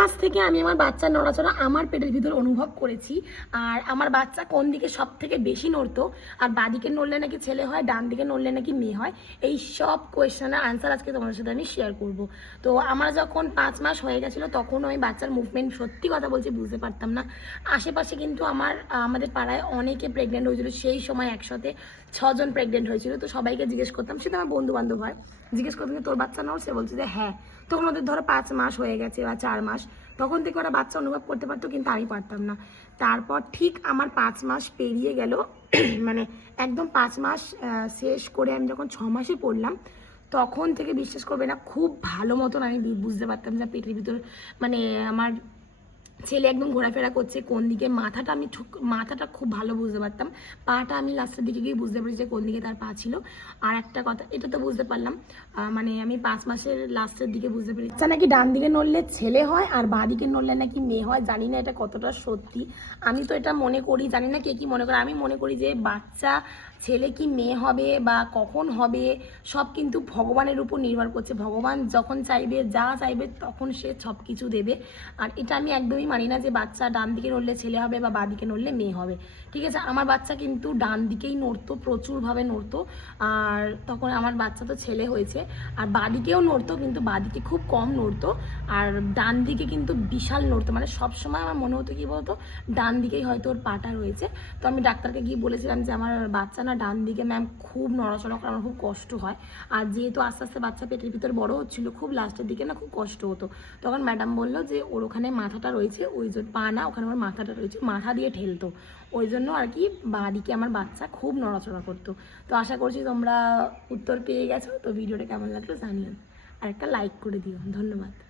মাস থেকে আমি আমার বাচ্চার নড়াচড়া আমার পেটের ভিতর অনুভব করেছি। আর আমার বাচ্চা কোন দিকে সব থেকে বেশি নড়তো, আর বাঁদিকে নড়লে নাকি ছেলে হয়, ডান দিকে নড়লে নাকি মেয়ে হয়, এই সব কোয়েশ্চেনের আনসার আজকে তোমাদের সাথে আমি শেয়ার করব। তো আমার যখন 5 মাস হয়ে গেছিলো তখন আমি বাচ্চার মুভমেন্ট সত্যি কথা বলছি বুঝতে পারতাম না। আশেপাশে কিন্তু আমাদের পাড়ায় অনেকে প্রেগনেন্ট হয়েছিল, সেই সময় একসাথে 6 জন প্রেগনেন্ট হয়েছিল। তো সবাইকে জিজ্ঞেস করতাম, সেটা আমার বন্ধু বান্ধব হয়, জিজ্ঞেস করতাম যে তোর বাচ্চা নড়ছে, বলছে যে হ্যাঁ। তখন ওদের ধরো 5 মাস হয়ে গেছে বা 4 মাস, তখন থেকে ওরা বাচ্চা অনুভব করতে পারতো, কিন্তু আমি পারতাম না। তারপর ঠিক আমার 5 মাস পেরিয়ে গেল, মানে একদম 5 মাস শেষ করে আমি যখন 6 মাসে পড়লাম, তখন থেকে বিশ্বাস করবে না, খুব ভালো মতন আমি বুঝতে পারতাম যে পেটের ভিতর মানে আমার ছেলে একদম ঘোরাফেরা করছে কোন দিকে। মাথাটা খুব ভালো বুঝতে পারতাম, পাটা আমি লাস্টের দিকে গিয়ে বুঝতে পেরেছি যে কোন দিকে তার পা ছিল। আর একটা কথা এটা তো বুঝতে পারলাম, মানে আমি 5 মাসের লাস্টের দিকে বুঝতে পেরেছি আচ্ছা নাকি ডান দিকে নড়লে ছেলে হয় আর বাঁ দিকে নড়লে নাকি মেয়ে হয়। জানি না এটা কতটা সত্যি, আমি তো এটা মনে করি, জানি না কে কি মনে করে। আমি মনে করি যে বাচ্চা ছেলে কি মেয়ে হবে বা কখন হবে সব কিন্তু ভগবানের উপর নির্ভর করছে। ভগবান যখন চাইবে, যা চাইবে তখন সে সব কিছু দেবে। আর এটা আমি একদমই মানি না যে বাচ্চা ডান দিকে নড়লে ছেলে হবে বা বাঁ দিকে নড়লে মেয়ে হবে। ঠিক আছে, আমার বাচ্চা কিন্তু ডান দিকেই নড়তো, প্রচুরভাবে নড়তো। আর তখন আমার বাচ্চা তো ছেলে হয়েছে, আর বাঁ দিকেও নড়তো, কিন্তু বাঁ দিকে খুব কম নড়তো। আর ডান দিকে কিন্তু বিশাল নড়তো, মানে সবসময় আমার মনে হতো কি বলতো, ডান দিকেই হয়তো ওর পাটা রয়েছে। তো আমি ডাক্তারকে গিয়ে বলেছিলাম যে আমার বাচ্চা না ডান দিকে ম্যাম খুব নড়াচড়া করে, আমার খুব কষ্ট হয়। আর যেহেতু আস্তে আস্তে বাচ্চা পেটের ভিতর বড় হচ্ছিলো, খুব লাস্টের দিকে না খুব কষ্ট হতো। তখন ম্যাডাম বললো যে ওর ওখানে মাথাটা রয়েছে, ওই জন্য পা না, ওখানে ওর মাথাটা রয়েছে, মাথা দিয়ে ঠেলতো, ওই জন্য আর কি বাঁ দিকে আমার বাচ্চা খুব নড়াচড়া করতো। তো আশা করছি তোমরা উত্তর পেয়ে গেছো। তো ভিডিওটা কেমন লাগলো জানিও, আর একটা লাইক করে দিও। ধন্যবাদ।